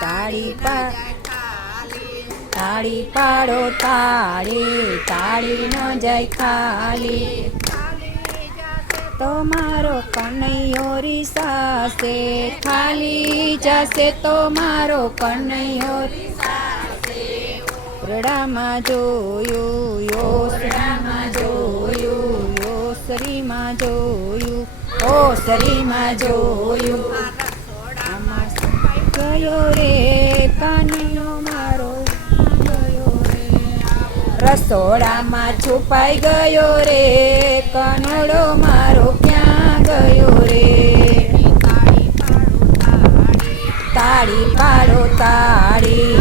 તાળી તાળી પાડો તાળી, તાળી ન જાય ખાલી. તમારો કનૈયો રીસાશે, ખાલી જશે તો મારો કનૈયો રીસાશે. ઓરડામાં જોયું, ઓસરીમાં જોયું, ઓસરીમાં જોયું, ઓસરીમાં જોયું. ગયો રે કાનૈયો મારો ગયો રે, રસોડામાં છુપાઈ ગયો રે કાનુડો મારો ક્યાં ગયો રે. તાળી પાડો તાળી,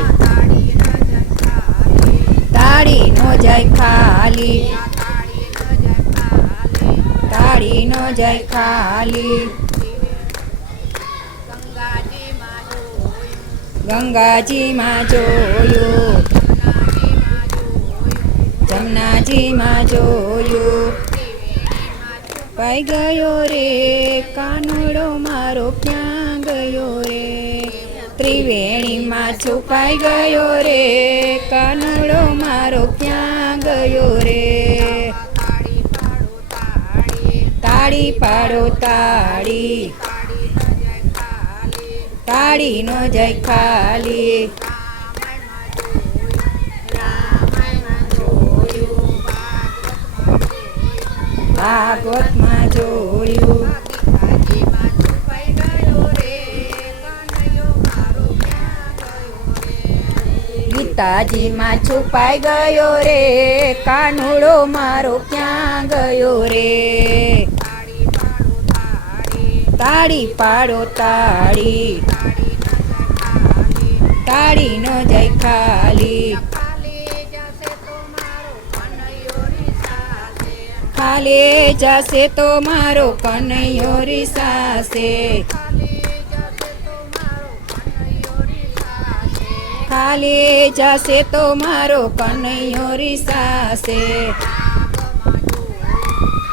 તાળી નો જાય ખાલી, તાળી નો જાય ખાલી. ગંગાજીમાં જોયું, જમનાજીમાં જોયું. પાઈ ગયો રે કાનુડો મારો ક્યાં ગયો રે, ત્રિવેણીમાં છુપાઈ ગયો રે કાનુડો મારો ક્યાં ગયો રે. તાળી પાડો તાળી, તાળી નો જાય ખાલી. ભાગવતમાં જોયું, ગીતાજીમાં છુપાઈ ગયો રે કાનુડો મારો ક્યાં ગયો રે. તાળી પાડો તાળી, તાળી નો જાય ખાલી. ખાલી જશે તો મારો કનૈયો રીસાશે, ખાલી જશે તો મારો કનૈયો રીસાશે.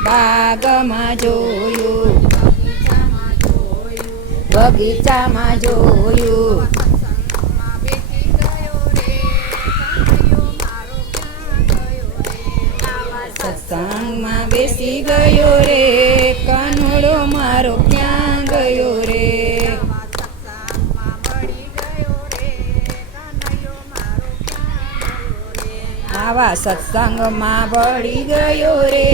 બાગમાં જોયું, બગીચામાં જોયું, સત્સંગમાં બેસી ગયો રે કાનુડો મારો ક્યાં ગયો રે. આવા સત્સંગમાં વળી ગયો રે.